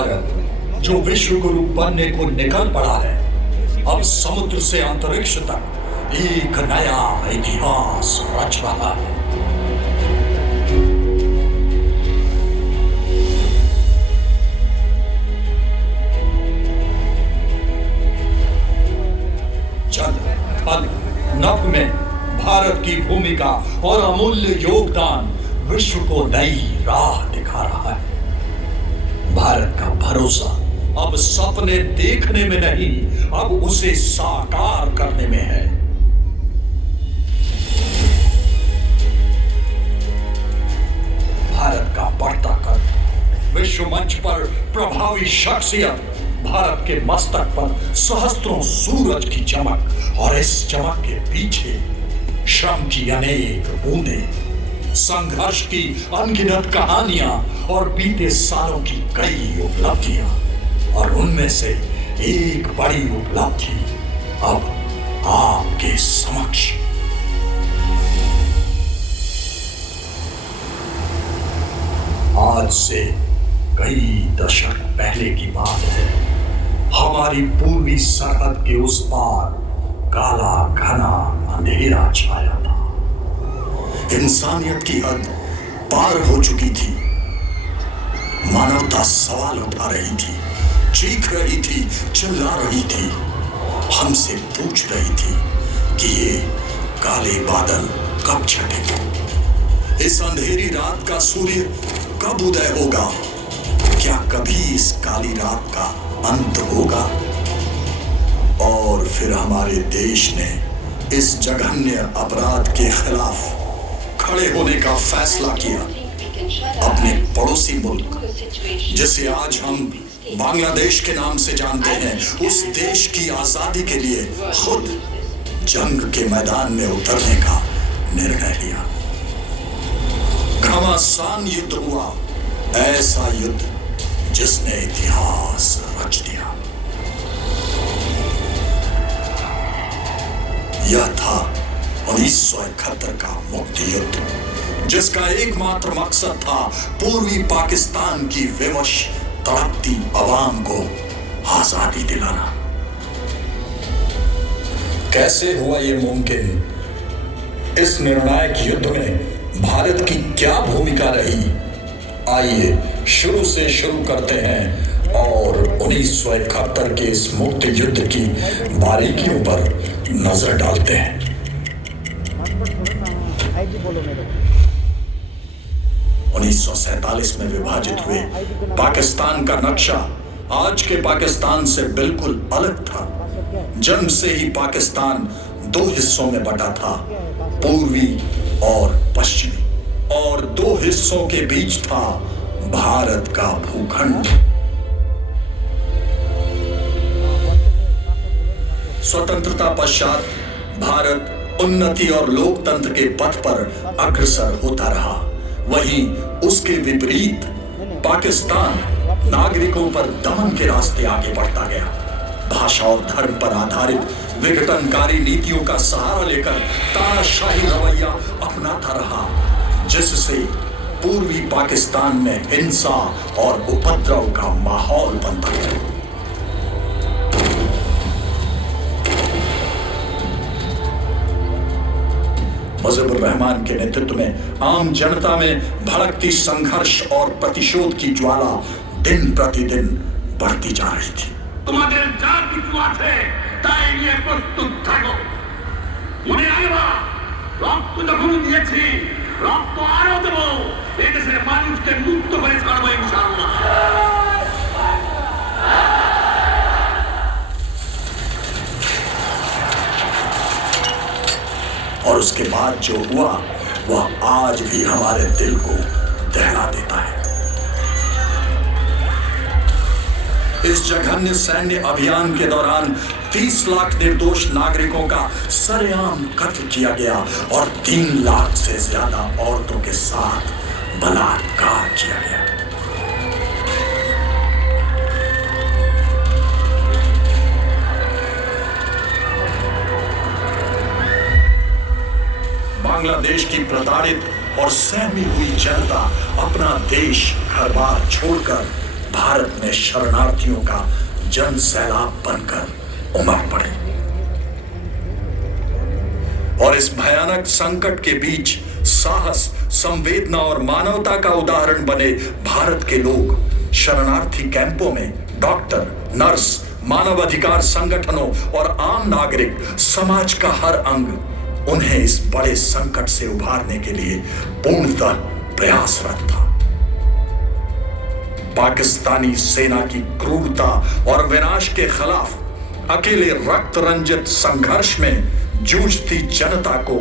भारत जो विश्व गुरु बनने को निकल पड़ा है, अब समुद्र से अंतरिक्ष तक एक नया इतिहास रच रहा है। जल, थल, नभ में भारत की भूमिका और अमूल्य योगदान विश्व को नई राह दिखा रहा है। भारत का भरोसा अब सपने देखने में नहीं, अब उसे साकार करने में है। भारत का बढ़ता कद, विश्व मंच पर प्रभावी शख्सियत, भारत के मस्तक पर सहस्त्रों सूरज की चमक और इस चमक के पीछे श्रम की अनेक बूंदें, संघर्ष की अनगिनत कहानियां और बीते सालों की कई उपलब्धियां, और उनमें से एक बड़ी उपलब्धि अब आपके समक्ष। आज से कई दशक पहले की बात है। हमारी पूर्वी सरहद के उस पार काला घना अंधेरा छाया था। इंसानियत की हद पार हो चुकी थी। मानवता सवाल उठा रही थी, चीख रही थी, चिल्ला रही थी, हमसे पूछ रही थी कि ये काले बादल कब छटेंगे, इस अंधेरी रात का सूर्य कब उदय होगा, क्या कभी इस काली रात का अंत होगा। और फिर हमारे देश ने इस जघन्य अपराध के खिलाफ खड़े होने का फैसला किया। अपने पड़ोसी मुल्क, जिसे आज हम बांग्लादेश के नाम से जानते हैं, उस देश की आजादी के लिए खुद जंग के मैदान में उतरने का निर्णय लिया। घमासान युद्ध हुआ, ऐसा युद्ध जिसने इतिहास रच दिया। यह था 1971 का मुक्ति युद्ध, जिसका एकमात्र मकसद था पूर्वी पाकिस्तान की विवश तड़पती आवाम को आजादी दिलाना। कैसे हुआ ये मुमकिन? इस निर्णायक युद्ध में भारत की क्या भूमिका रही? आइए शुरू से शुरू करते हैं और 1971 के इस मुक्ति युद्ध की बारीकियों पर नजर डालते हैं। 1947 में विभाजित हुए पाकिस्तान का नक्शा आज के पाकिस्तान से बिल्कुल अलग था। जन्म से ही पाकिस्तान दो हिस्सों में बटा था, पूर्वी और पश्चिमी, और दो हिस्सों के बीच था भारत का भूखंड। स्वतंत्रता पश्चात भारत उन्नति और लोकतंत्र के पथ पर अग्रसर होता रहा। वहीं उसके विपरीत पाकिस्तान नागरिकों पर दमन के रास्ते आगे बढ़ता गया। भाषा और धर्म पर आधारित विघटनकारी नीतियों का सहारा लेकर तानाशाही रवैया अपनाता रहा, जिससे पूर्वी पाकिस्तान में हिंसा और उपद्रव का माहौल बनता गया। मुजीबुर रहमान के नेतृत्व में आम जनता में भड़कती संघर्ष और प्रतिशोध की ज्वाला दिन प्रतिदिन बढ़ती जा रही थी। তোমাদের যা কিছু আছে তাই নিয়ে প্রস্তুত থাকো। মনে রাখবা, রক্ত যখন দিয়েছি, রক্ত আরো দেব। এই দেশের মানুষকে মুক্ত করে ছাড়বো ইনশাআল্লাহ। और उसके बाद जो हुआ वह आज भी हमारे दिल को दहला देता है। इस जघन्य सैन्य अभियान के दौरान 30 लाख निर्दोष नागरिकों का सरेआम कत्ल किया गया और 3 लाख से ज्यादा औरतों के साथ बलात्कार किया गया। बांग्लादेश की प्रताड़ित और सहमी हुई जनता अपना देश घर बार छोड़कर भारत में शरणार्थियों का जन सैलाब बनकर उमड़ पड़े। और इस भयानक संकट के बीच साहस, संवेदना और मानवता का उदाहरण बने भारत के लोग शरणार्थी कैंपों में डॉक्टर, नर्स, मानवाधिकार संगठनों और आम नागरिक, समाज का हर अंग उन्हें इस बड़े संकट से उभारने के लिए पूर्णतः प्रयासरत था। पाकिस्तानी सेना की क्रूरता और विनाश के खिलाफ अकेले रक्त रंजित संघर्ष में जूझती जनता को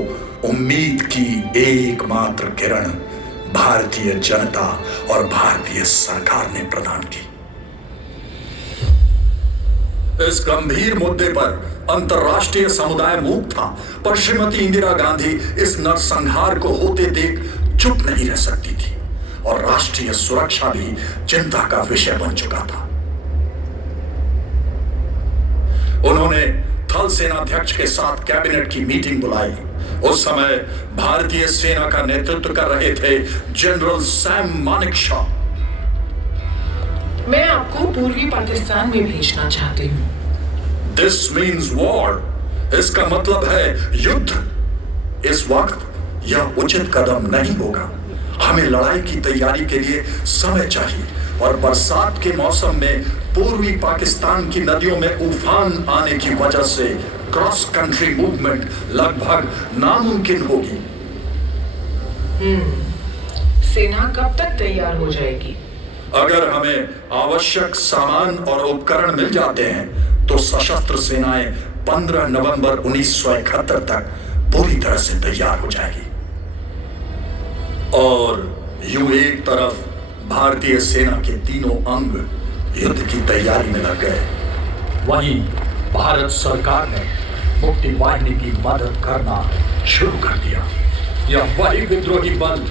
उम्मीद की एकमात्र किरण भारतीय जनता और भारतीय सरकार ने प्रदान की। इस गंभीर मुद्दे पर अंतर्राष्ट्रीय समुदाय मूक था, पर श्रीमती इंदिरा गांधी इस नरसंहार को होते देख चुप नहीं रह सकती थी और राष्ट्रीय सुरक्षा भी चिंता का विषय बन चुका था। उन्होंने थल सेनाध्यक्ष के साथ कैबिनेट की मीटिंग बुलाई। उस समय भारतीय सेना का नेतृत्व कर रहे थे जनरल सैम मानेकशॉ। मैं आपको पूर्वी पाकिस्तान में भेजना चाहती हूँ। This means war. इसका मतलब है युद्ध। इस वक्त यह उचित कदम नहीं होगा। हमें लड़ाई की तैयारी के लिए समय चाहिए और बरसात के मौसम में पूर्वी पाकिस्तान की नदियों में उफान आने की वजह से क्रॉस कंट्री मूवमेंट लगभग नामुमकिन होगी। सेना कब तक तैयार हो जाएगी? अगर हमें आवश्यक सामान और उपकरण मिल जाते हैं तो सशस्त्र सेनाएं 15 नवंबर 1971 तक पूरी तरह से तैयार हो जाएगी। और यूं एक तरफ भारतीय सेना के तीनों अंग युद्ध की तैयारी में लग गए, वहीं भारत सरकार ने मुक्ति वाहिनी की मदद करना शुरू कर दिया। यह वही विद्रोही बल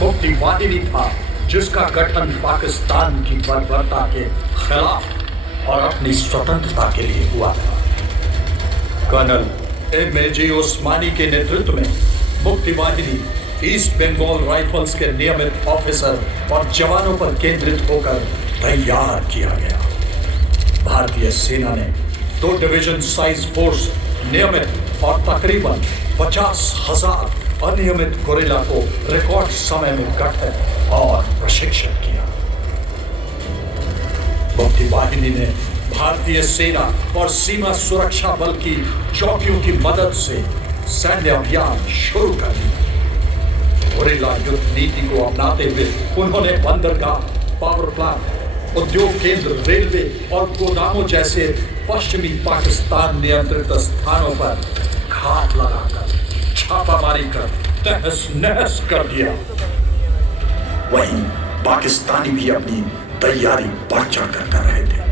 मुक्ति वाहिनी था जिसका गठन पाकिस्तान की बर्बरता के खिलाफ और अपनी स्वतंत्रता के लिए हुआ था। कर्नल एम.ए.जी. ओस्मानी के नेतृत्व में मुक्ति वाहिनी ईस्ट बंगाल राइफल्स के नियमित ऑफिसर और जवानों पर केंद्रित होकर तैयार किया गया। भारतीय सेना ने 2 डिवीजन साइज फोर्स नियमित और तकरीबन 50,000 अनियमित गोरिल्ला को रिकॉर्ड समय में गठित और प्रशिक्षित किया। मुक्ति वाहिनी ने भारतीय सेना और सीमा सुरक्षा बल की चौकियों की मदद से सैन्य अभियान शुरू कर दिया। गोरिल्ला युद्ध नीति को अपनाते हुए उन्होंने बंदरगाह, पावर प्लांट, उद्योग केंद्र, रेलवे और गोदामों जैसे पश्चिमी पाकिस्तान नियंत्रित स्थानों पर घात लगाकर छापामारी कर तहस नहस कर दिया। वहीं पाकिस्तानी भी अपनी तैयारी बढ़ चढ़कर कर रहे थे।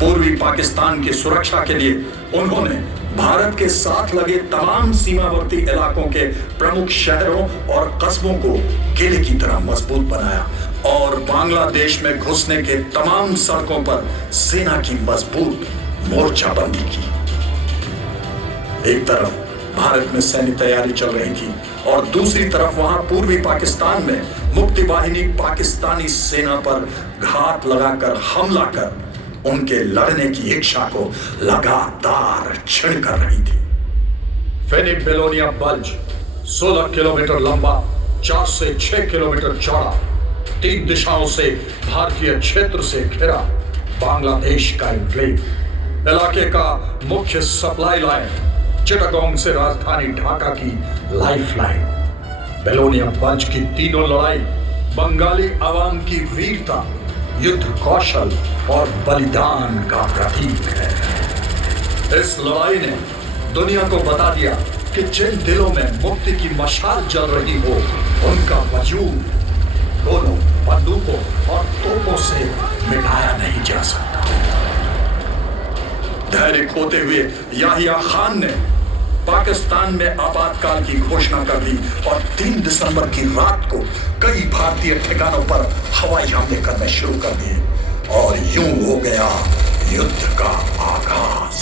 पूर्वी पाकिस्तान की सुरक्षा के लिए उन्होंने भारत के साथ लगे तमाम सीमावर्ती इलाकों के प्रमुख शहरों और कस्बों को किले की तरह मजबूत बनाया और बांग्लादेश में घुसने के तमाम सड़कों पर सेना की मजबूत मोर्चाबंदी की। एक तरफ भारत में सैन्य तैयारी चल रही थी और दूसरी तरफ वहां पूर्वी पाकिस्तान में मुक्ति वाहिनी पाकिस्तानी सेना पर घात लगाकर हमला कर उनके लड़ने की इच्छा को लगातार क्षीण कर रही थी। फेनिक बेलोनिया बल्ज 16 किलोमीटर लंबा, 4 से 6 किलोमीटर चौड़ा, 3 दिशाओं से भारतीय क्षेत्र से घिरा बांग्लादेश का एन्क्लेव, इलाके का मुख्य सप्लाई लाइन, चिटागोंग से राजधानी ढाका की लाइफ लाइन। बेलोनिया बल्ज की तीनों लड़ाई बंगाली आवाम की वीरता, युद्ध कौशल और बलिदान का प्रतीक है। इस लड़ाई ने दुनिया को बता दिया कि जिन दिलों में मुक्ति की मशाल जल रही हो उनका वजूद दोनों बंदूकों और तोपों से मिटाया नहीं जा सकता। धैर्य खोते हुए याहिया खान ने पाकिस्तान में आपातकाल की घोषणा कर दी और 3 दिसंबर की रात को कई भारतीय ठिकानों पर हवाई हमले करने शुरू कर दिए और यूं हो गया युद्ध का आगाज।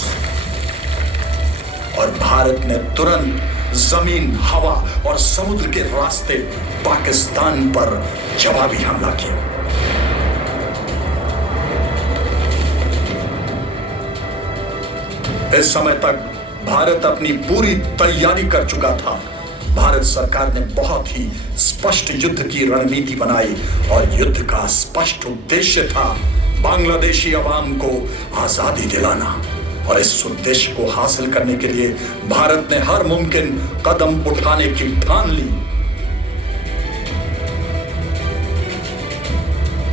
और भारत ने तुरंत जमीन, हवा और समुद्र के रास्ते पाकिस्तान पर जवाबी हमला किया। इस समय तक भारत अपनी पूरी तैयारी कर चुका था। भारत सरकार ने बहुत ही स्पष्ट युद्ध की रणनीति बनाई और युद्ध का स्पष्ट उद्देश्य था बांग्लादेशी अवाम को आजादी दिलाना। और इस उद्देश्य को हासिल करने के लिए भारत ने हर मुमकिन कदम उठाने की ठान ली।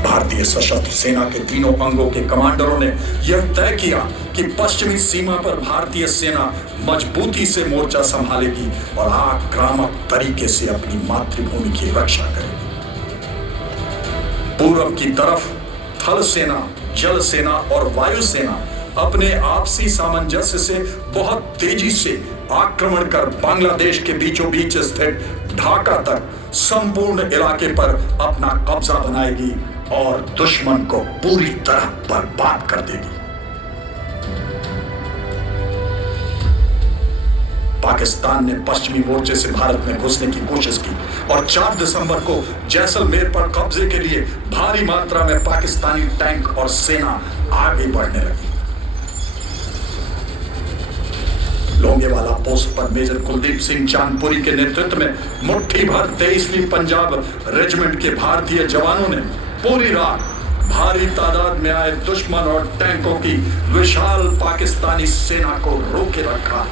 भारतीय सशस्त्र सेना के तीनों अंगों के कमांडरों ने यह तय किया कि पश्चिमी सीमा पर भारतीय सेना मजबूती से मोर्चा संभालेगी और आक्रामक तरीके से अपनी मातृभूमि की रक्षा करेगी। पूर्व की तरफ थल सेना, जल सेना और वायु सेना अपने आपसी सामंजस्य से बहुत तेजी से आक्रमण कर बांग्लादेश के बीचों बीच स्थित ढाका तक संपूर्ण इलाके पर अपना कब्जा बनाएगी और दुश्मन को पूरी तरह बर्बाद कर देगी। पाकिस्तान ने पश्चिमी मोर्चे से भारत में घुसने की कोशिश की और 4 दिसंबर को जैसलमेर पर कब्जे के लिए भारी मात्रा में पाकिस्तानी टैंक और सेना आगे बढ़ने लगी। लोंगेवाला पोस्ट पर मेजर कुलदीप सिंह चांदपुरी के नेतृत्व में मुट्ठी भर 23वीं पंजाब रेजिमेंट के भारतीय जवानों ने पूरी रात भारी तादाद में आए दुश्मन और टैंकों की विशाल पाकिस्तानी सेना को रोके रखा।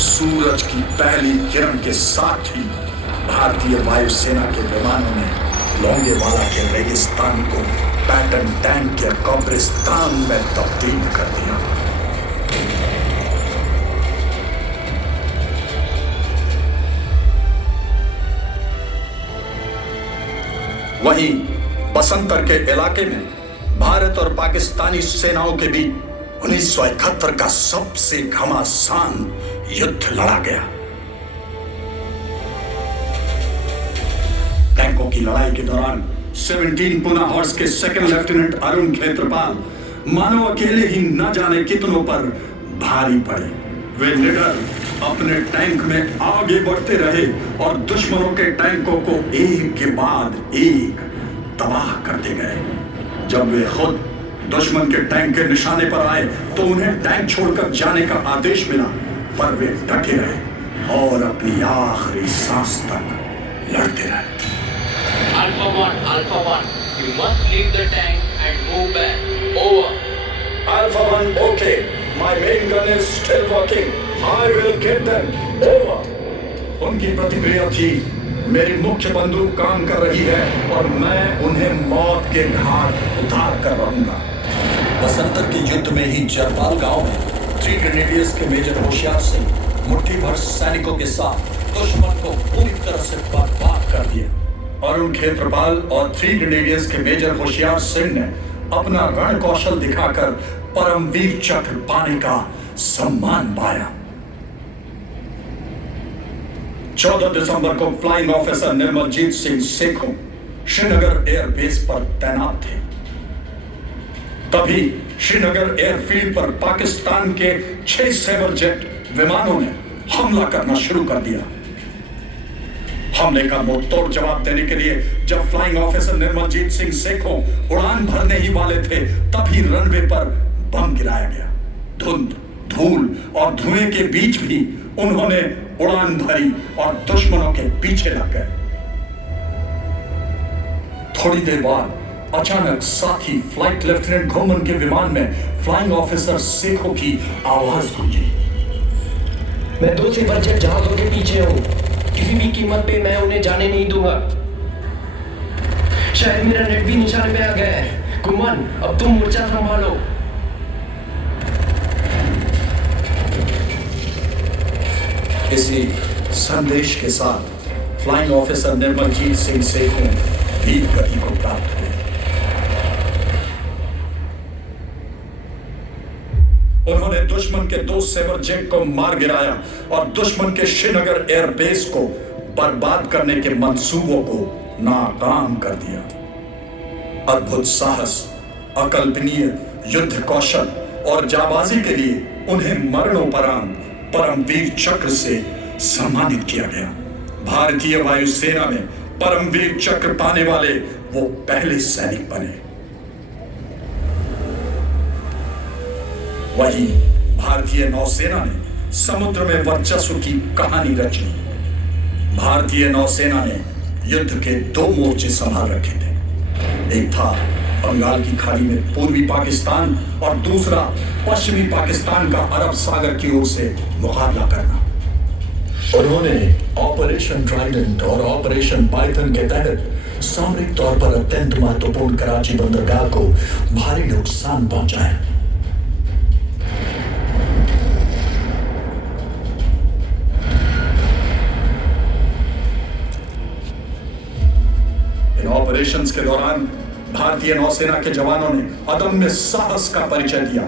सूरज की पहली किरण के साथ ही भारतीय वायुसेना के विमानों ने लोंगेवाला के रेगिस्तान को पैटर्न टैंक के कब्रिस्तान में तब्दील कर दिया। वहीं बसंतर के इलाके में भारत और पाकिस्तानी सेनाओं के बीच 1971 का सबसे घमासान युद्ध लड़ा गया। टैंकों की लड़ाई के दौरान 17 पुना हॉर्स के सेकंड लेफ्टिनेंट अरुण खेत्रपाल मानो अकेले ही न जाने कितनों पर भारी पड़े। वे निडर अपने टैंक में आगे बढ़ते रहे और दुश्मनों के टैंकों को एक के बाद एक तबाह करते गए। जब वे खुद दुश्मन के टैंक के निशाने पर आए तो उन्हें टैंक छोड़कर जाने का आदेश मिला, पर वे डटे रहे और अपनी आखिरी सांस तक लड़ते रहे। Alpha 1, you must leave the tank and move back. Over. Alpha 1, okay. My main gun is still working. I will get them. Over. उनकी प्रतिक्रिया थी, मेरी मुख्य बंदूक काम कर रही है और मैं उन्हें मौत के घाट उतार कर रहूंगा। बसंतर के युद्ध में ही जरपाल गांव में 3 ग्रेनेडियर्स के मेजर होशियार सिंह मुट्ठी भर सैनिकों के साथ दुश्मन को पूरी तरह से बर्बाद कर दिया। अरुण खेत्रपाल और 3 ग्रेनेडियर्स के मेजर होशियार सिंह ने अपना रण कौशल दिखाकर परमवीर चक्र पाने का सम्मान पाया। 14 दिसंबर को flying officer Nirmaljit Singh Sekhon Srinagar airbase पर तैनात थे। तभी श्रीनगर एयरफील्ड पर पाकिस्तान के 6 सेबर जेट विमानों ने हमला करना शुरू कर दिया। हमले का मुंहतोड़ जवाब देने के लिए जब फ्लाइंग ऑफिसर निर्मलजीत सिंह सेखों उड़ान भरने ही वाले थे, तभी रनवे पर बम गिराया गया। धुंध, धूल और धुएं के बीच भी उन्होंने उड़ान भरी और दुश्मनों के पीछे लग गए। थोड़ी देर बाद अचानक साथी फ्लाइट लेफ्टिनेंट घोमन के विमान में फ्लाइंग ऑफिसर सेखों की आवाज गूंजी। मैं 2 सेबर जेट जहाजों के पीछे हूं, किसी भी कीमत पे मैं उन्हें जाने नहीं दूंगा। शायद मेरा नेट भी निशाने पे आ गया है। कुमन, अब तुम मोर्चा संभालो। इसी संदेश के साथ फ्लाइंग ऑफिसर निर्मलजीत सिंह सेखों वीर गति को प्राप्त हुए। उन्होंने दुश्मन के 2 सेबर जेट को मार गिराया और दुश्मन के श्रीनगर एयरबेस को बर्बाद करने के मंसूबों को नाकाम कर दिया। अद्भुत साहस, अकल्पनीय युद्ध कौशल और जाबाजी के लिए उन्हें मरणोपरांत परमवीर चक्र से सम्मानित किया गया। भारतीय वायुसेना में परमवीर चक्र पाने वाले वो पहले सैनिक बने। वहीं भारतीय नौसेना ने समुद्र में वर्चस्व की कहानी रची। भारतीय नौसेना ने युद्ध के 2 मोर्चे संभाल रखे थे। एक था बंगाल की खाड़ी में पूर्वी पाकिस्तान और दूसरा पश्चिमी पाकिस्तान का अरब सागर की ओर से मुकाबला करना। उन्होंने ऑपरेशन ट्राइडेंट और ऑपरेशन पाइथन के तहत सामरिक तौर पर अत्यंत महत्वपूर्ण कराची बंदरगाह को भारी नुकसान पहुंचाया। इन ऑपरेशंस के दौरान भारतीय नौसेना के जवानों ने अदम्य साहस का परिचय दिया।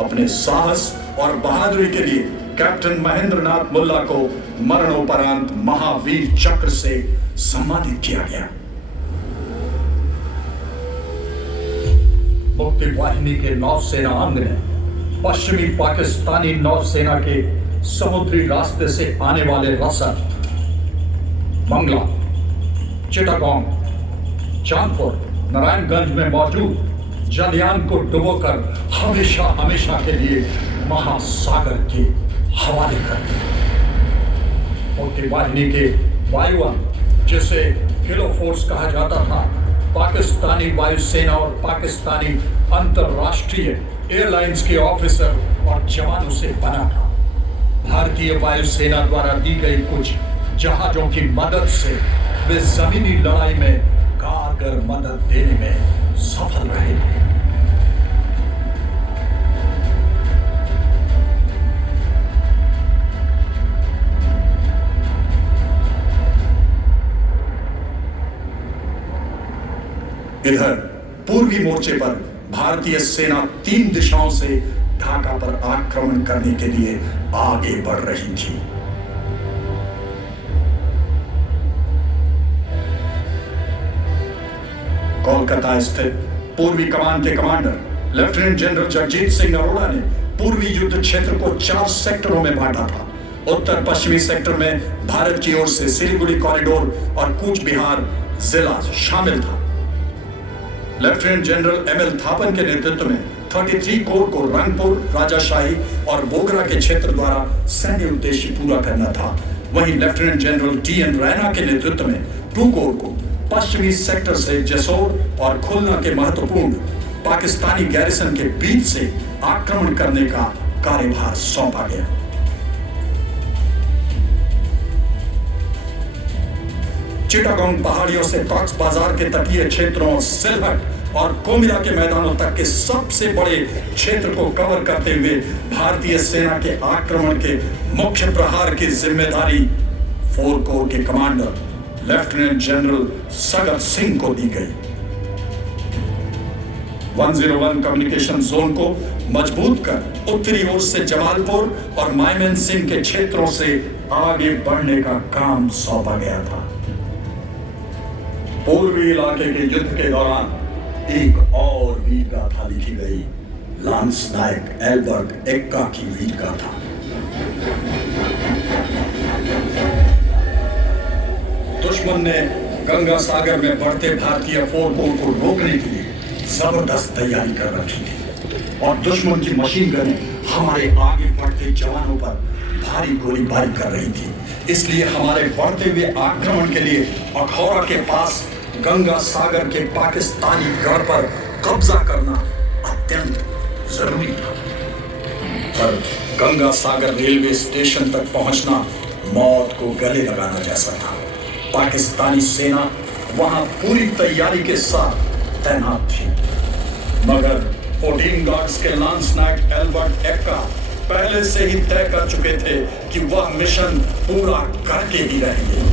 अपने साहस और बहादुरी के लिए कैप्टन महेंद्र नाथ मुल्ला को मरणोपरांत महावीर चक्र से सम्मानित किया गया। मुक्ति वाहिनी के नौसेना अंग ने पश्चिमी पाकिस्तानी नौसेना के समुद्री रास्ते से आने वाले रसद, मंगला, चिटागोंग, चांदपुर, नारायणगंज में मौजूद जलयान को डुबोकर हमेशा हमेशा के लिए महासागर के हवाले कर दिया। मुक्ति वाहिनी के वायु अंग, जिसे किलो फोर्स कहा जाता था, पाकिस्तानी वायुसेना और पाकिस्तानी अंतरराष्ट्रीय एयरलाइंस के ऑफिसर और जवानों से बना था। भारतीय वायुसेना द्वारा दी गई कुछ जहाजों की मदद से वे जमीनी लड़ाई में कारगर मदद देने में सफल रहे थे। इधर पूर्वी मोर्चे पर भारतीय सेना 3 दिशाओं से ढाका पर आक्रमण करने के लिए आगे बढ़ रही थी। कोलकाता स्थित पूर्वी कमान के commander lieutenant general Jagjit Singh Arora ने पूर्वी युद्ध क्षेत्र को 4 सेक्टरों में बांटा था। उत्तर पश्चिमी सेक्टर में भारत की ओर से सिलीगुड़ी कॉरिडोर और कूच बिहार जिला शामिल था। लेफ्टिनेंट जनरल एमएल थापन के नेतृत्व में 33 कोर को रंगपुर, राजाशाही और बोगरा के क्षेत्र द्वारा सैन्य उद्देश्य पूरा करना था। वहीं लेफ्टिनेंट जनरल टीएन रैना के नेतृत्व में 2 कोर को पश्चिमी सेक्टर से जसोर और खुलना के महत्वपूर्ण पाकिस्तानी गैरिसन के बीच से आक्रमण करने का कार्यभार सौंपा गया। चिटागोंग पहाड़ियों से कॉक्स बाजार के तटीय क्षेत्रों, सिलहट और कोमिला के मैदानों तक के सबसे बड़े क्षेत्र को कवर करते हुए भारतीय सेना के आक्रमण के मुख्य प्रहार की जिम्मेदारी 4 कोर के commander lieutenant general Sagat Singh को दी गई। 101 कम्युनिकेशन जोन को मजबूत कर उत्तरी ओर से जमालपुर और मायमन सिंह के क्षेत्रों से आगे बढ़ने का काम सौंपा गया था। पूर्वी इलाके के युद्ध के दौरान एक और वीर गाथा लिखी गई, लांस नायक एल्बर्ट एक्का की वीर गाथा। दुश्मन ने गंगा सागर में बढ़ते भारतीय 4 कोर को रोकने के लिए जबरदस्त तैयारी कर रखी थी और दुश्मन की मशीन गनें हमारे आगे बढ़ते जवानों पर भारी गोलीबारी कर रही थी। इसलिए हमारे बढ़ते हुए आक्रमण के लिए अखौरा के पास गंगा सागर के पाकिस्तानी गढ़ पर कब्जा करना अत्यंत जरूरी था। पर गंगा सागर रेलवे स्टेशन तक पहुंचना मौत को गले लगाना जैसा था। पाकिस्तानी सेना वहां पूरी तैयारी के साथ तैनात थी, मगर 14 गार्ड्स के लांस नायक एल्बर्ट एक्का पहले से ही तय कर चुके थे कि वह मिशन पूरा करके ही रहेंगे।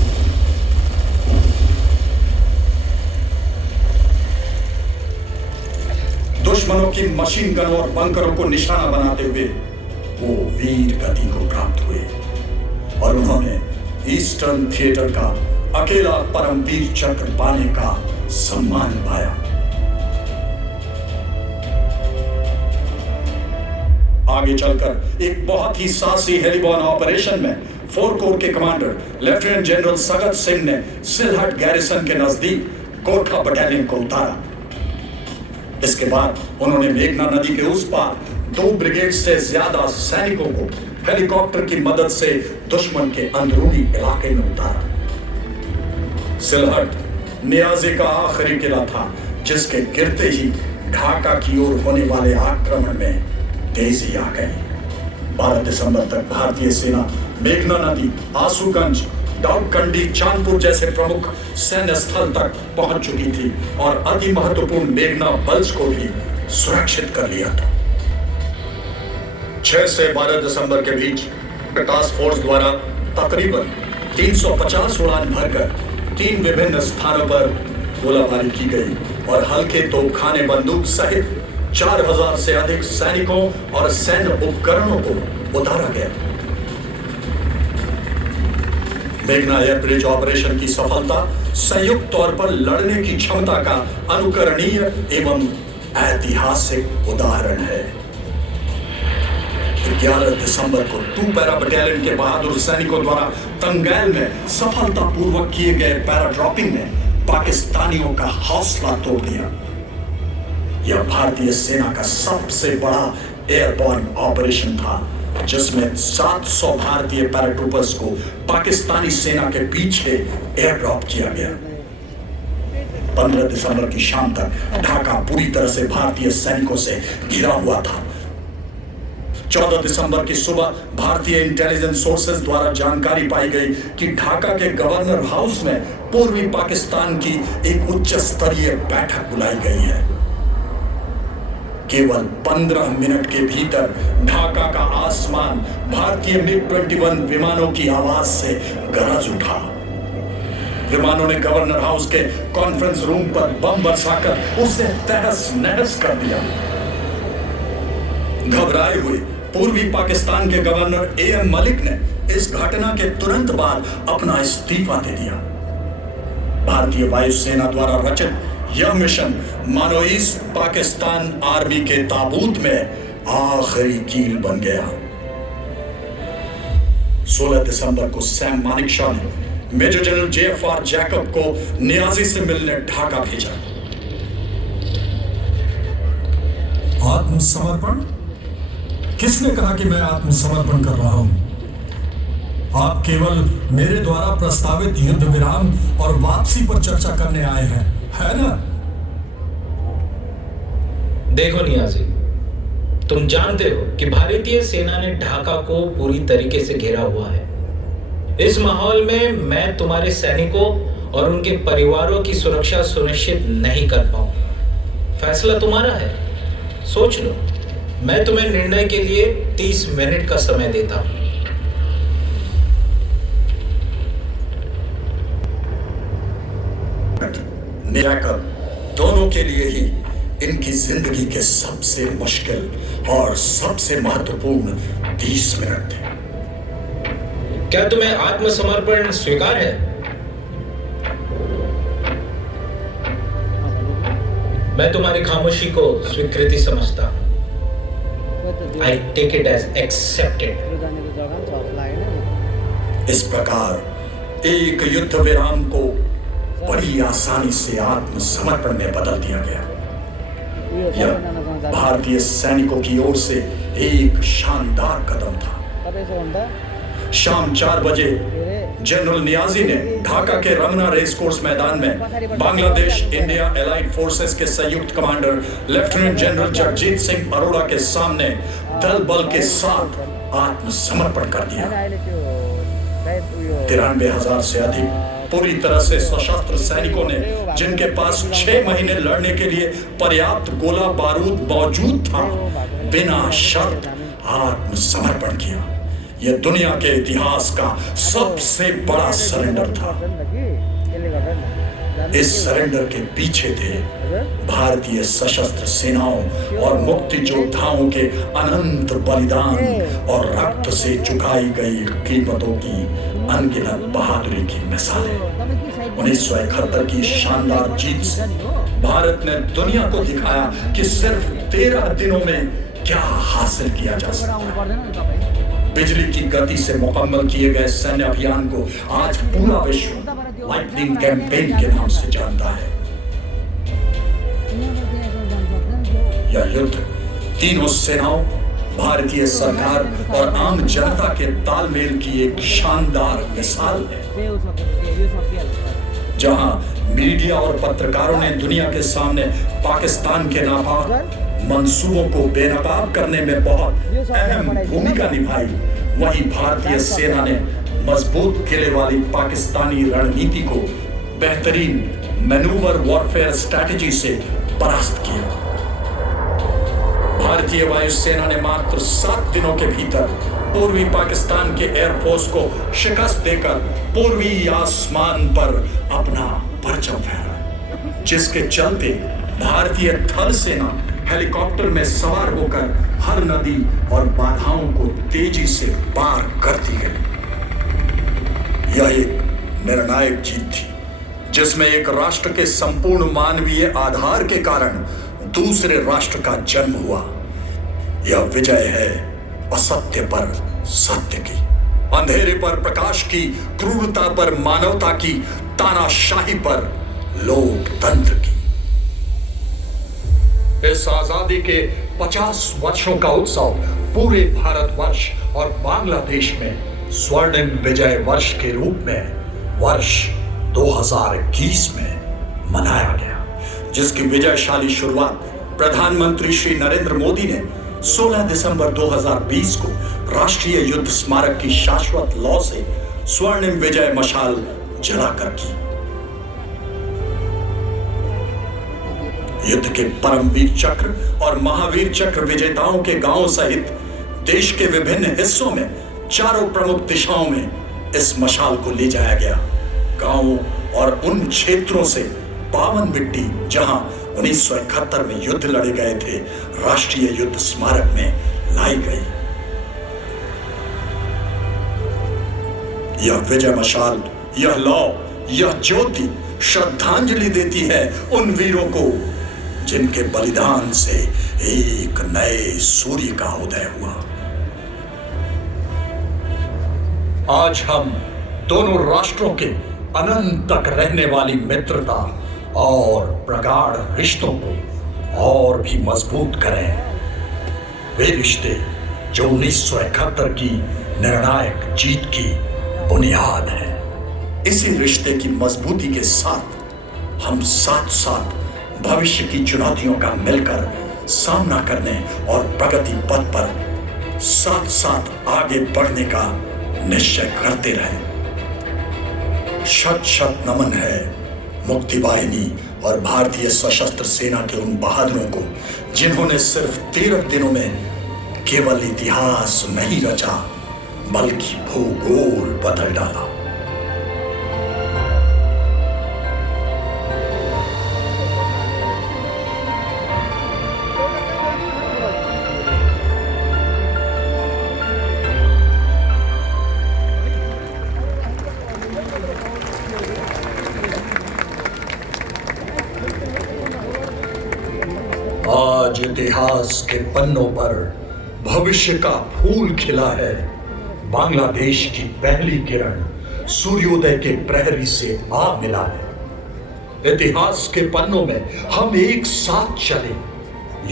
दुश्मनों की मशीन गनों और बंकरों को निशाना बनाते हुए वो वीर गति को प्राप्त हुए और उन्होंने ईस्टर्न थिएटर का अकेला परमवीर चक्र पाने का सम्मान पाया। आगे चलकर एक बहुत ही साहसी हेलीबॉर्न ऑपरेशन में 4 कोर के commander lieutenant general Sagat Singh ने सिलहट गैरिसन के नजदीक गोरखा बटालियन को उतारा। इसके बाद उन्होंने मेघना नदी के उस पार 2 ब्रिगेड से ज्यादा सैनिकों को हेलीकॉप्टर की मदद से दुश्मन के अंदरूनी इलाके में उतारा। सिलहट नियाजी का आखिरी किला था, जिसके गिरते ही ढाका की ओर होने वाले आक्रमण में तेजी आ गई। 12 दिसंबर तक भारतीय सेना मेघना नदी, आसूगंज, दाउदकंडी, चांदपुर जैसे प्रमुख सैन्य स्थल तक पहुंच चुकी थी और अति महत्वपूर्ण मेघना बल्ज को भी सुरक्षित कर लिया था। 6 से 12 दिसंबर के बीच टास्क फोर्स द्वारा तकरीबन 350 उड़ान भरकर 3 विभिन्न स्थानों पर गोलाबारी की गई और हल्के तोपखाने, बंदूक सहित 4000 से अधिक सैनिकों और सैन्य उपकरणों को उतारा गया। मेघना एयर ब्रिज ऑपरेशन की सफलता संयुक्त तौर पर लड़ने की क्षमता का अनुकरणीय एवं ऐतिहासिक उदाहरण है। 11 दिसंबर को 2 पैरा बटालियन के बहादुर सैनिकों द्वारा तंगैल में सफलतापूर्वक किए गए पैराड्रॉपिंग ने पाकिस्तानियों का हौसला तोड़ दिया। यह भारतीय सेना का सबसे बड़ा एयरबॉर्न ऑपरेशन था, जिसमें 700 भारतीय पैराट्रूपर्स को पाकिस्तानी सेना के पीछे एयर ड्रॉप किया गया। 15 दिसंबर की शाम तक ढाका पूरी तरह से भारतीय सैनिकों से घिरा हुआ था। 14 दिसंबर की सुबह भारतीय इंटेलिजेंस सोर्सेज द्वारा जानकारी पाई गई कि ढाका के गवर्नर हाउस में पूर्वी पाकिस्तान की एक उच्च स्तरीय बैठक बुलाई गई है। केवल 15 मिनट के भीतर ढाका का आसमान भारतीय MiG-21 विमानों की आवाज से गरज उठा। विमानों ने गवर्नर हाउस के कॉन्फ्रेंस रूम पर बम बरसाकर उसे तहस नहस कर दिया। घबराए हुए पूर्वी पाकिस्तान के गवर्नर AM मलिक ने इस घटना के तुरंत बाद अपना इस्तीफा दे दिया। भारतीय वायुसेना द्वारा रचित यह मिशन मानो ईस्ट पाकिस्तान आर्मी के ताबूत में आखिरी कील बन गया। 16 दिसंबर को सैम मानेकशॉ ने मेजर जनरल JFR जैकब को नियाजी से मिलने ढाका भेजा। आत्मसमर्पण? किसने कहा कि मैं आत्मसमर्पण कर रहा हूं? आप केवल मेरे द्वारा प्रस्तावित युद्ध विराम और वापसी पर चर्चा करने आए हैं, है ना? देखो नियाजी, तुम जानते हो कि भारतीय सेना ने ढाका को पूरी तरीके से घेरा हुआ है। इस माहौल में मैं तुम्हारे सैनिकों और उनके परिवारों की सुरक्षा सुनिश्चित नहीं कर पाऊं। फैसला तुम्हारा है, सोच लो। मैं तुम्हें निर्णय के लिए 30 मिनट का समय देता हूं। दोनों के लिए ही इनकी जिंदगी के सबसे मुश्किल और सबसे महत्वपूर्ण 30 मिनट थे। क्या तुम्हें आत्मसमर्पण स्वीकार है? मैं तुम्हारी खामोशी को स्वीकृति समझता हूं। I take it as accepted. इस प्रकार एक युद्ध विराम को बड़ी आसानी से आत्मसमर्पण में बदल दिया गया। यह भारतीय सैनिकों की ओर से एक शानदार कदम था। शाम 4 बजे जनरल नियाजी ने ढाका के रमना रेस कोर्स मैदान में बांग्लादेश इंडिया एलाइड फोर्सेस के संयुक्त commander lieutenant general Jagjit Singh Arora के सामने दल बल के साथ आत्मसमर्पण कर दिया। 93,000 से अधिक पूरी तरह से सशस्त्र सैनिकों ने, जिनके पास 6 महीने लड़ने के लिए पर्याप्त गोला बारूद मौजूद था, बिना शर्त आत्मसमर्पण किया। यह दुनिया के इतिहास का सबसे बड़ा सरेंडर था। इस सरेंडर के पीछे थे भारतीय सशस्त्र सेनाओं और मुक्ति योद्धाओं के अनंत बलिदान और रक्त से चुकाई गई कीमतों की अनगिनत बहादुरी की मिसालें। 1971 की शानदार जीत से भारत ने दुनिया को दिखाया कि सिर्फ 13 दिनों में क्या हासिल किया जा सकता है। बिजली की गति से मुकम्मल किए गए सैन्य अभियान को आज पूरा विश्व लाइटनिंग कैंपेन के नाम से जानता है। यह युद्ध तीनों सेनाओं, भारतीय सरकार और आम जनता के तालमेल की एक शानदार मिसाल है, जहां मीडिया और पत्रकारों ने दुनिया के सामने पाकिस्तान के नापाक मंसूबों को बेनकाब करने में बहुत अहम भूमिका निभाई, वहीं भारतीय सेना ने मजबूत किले वाली पाकिस्तानी रणनीति को बेहतरीन मैनूवर वॉरफेयर स्ट्रैटेजी से परास्त किया। भारतीय वायुसेना ने मात्र 7 दिनों के भीतर पूर्वी पाकिस्तान के एयरफोर्स को शिकस्त देकर पूर्वी आसमान पर अपना परचम फहराया, जिसके चलते भारतीय थल सेना हेलीकॉप्टर में सवार होकर हर नदी और बाधाओं को तेजी से पार करती गई। यह एक निर्णायक जीत थी, जिसमें एक राष्ट्र के संपूर्ण मानवीय आधार के कारण दूसरे राष्ट्र का जन्म हुआ। यह विजय है असत्य पर सत्य की, अंधेरे पर प्रकाश की, क्रूरता पर मानवता की, तानाशाही पर लोकतंत्र की। इस आजादी के 50 वर्षों का उत्सव पूरे भारतवर्ष और बांग्लादेश में स्वर्णिम विजय वर्ष के रूप में वर्ष 2021 में मनाया गया, जिसकी विजयशाली शुरुआत प्रधानमंत्री श्री नरेंद्र मोदी ने 16 दिसंबर 2020 को राष्ट्रीय युद्ध स्मारक की शाश्वत लौ से स्वर्णिम विजय मशाल जलाकर की। युद्ध के परमवीर चक्र और महावीर चक्र विजेताओं के गांवों सहित देश के विभिन्न हिस्सों में चारों प्रमुख दिशाओं में इस मशाल को ले जाया गया। गांवों और उन क्षेत्रों से पावन मिट्टी जहां 1971 में युद्ध लड़े गए थे, राष्ट्रीय युद्ध स्मारक में लाई गई। यह विजय मशाल, यह लौ, यह ज्योति श्रद्धांजलि देती है उन वीरों को जिनके बलिदान से एक नए सूर्य का उदय हुआ। आज हम दोनों राष्ट्रों के अनंत तक रहने वाली मित्रता और प्रगाढ़ रिश्तों को और भी मजबूत करें। वे रिश्ते जो 1971 की निर्णायक जीत की बुनियाद है। इसी रिश्ते की मजबूती के साथ हम साथ साथ भविष्य की चुनौतियों का मिलकर सामना करने और प्रगति पथ पर साथ साथ आगे बढ़ने का निश्चय करते रहें। शत शत नमन है मुक्ति वाहिनी और भारतीय सशस्त्र सेना के उन बहादुरों को, जिन्होंने सिर्फ 13 दिनों में केवल इतिहास नहीं रचा बल्कि भूगोल बदल डाला। आज इतिहास के पन्नों पर भविष्य का फूल खिला है। बांग्लादेश की पहली किरण सूर्योदय के प्रहरी से आ मिला है। इतिहास के पन्नों में हम एक साथ चले,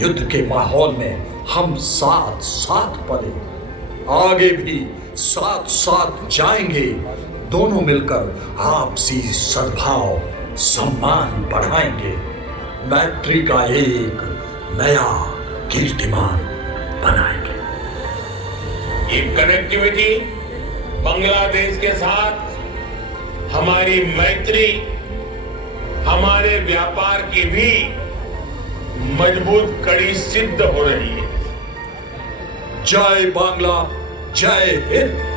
युद्ध के माहौल में हम साथ साथ पले, आगे भी साथ साथ जाएंगे। दोनों मिलकर आपसी सद्भाव सम्मान बढ़ाएंगे, मैत्री का एक नया कीर्तिमान बनाएंगे। ये कनेक्टिविटी बांग्लादेश के साथ हमारी मैत्री, हमारे व्यापार की भी मजबूत कड़ी सिद्ध हो रही है। जय बांग्ला, जय हिंद।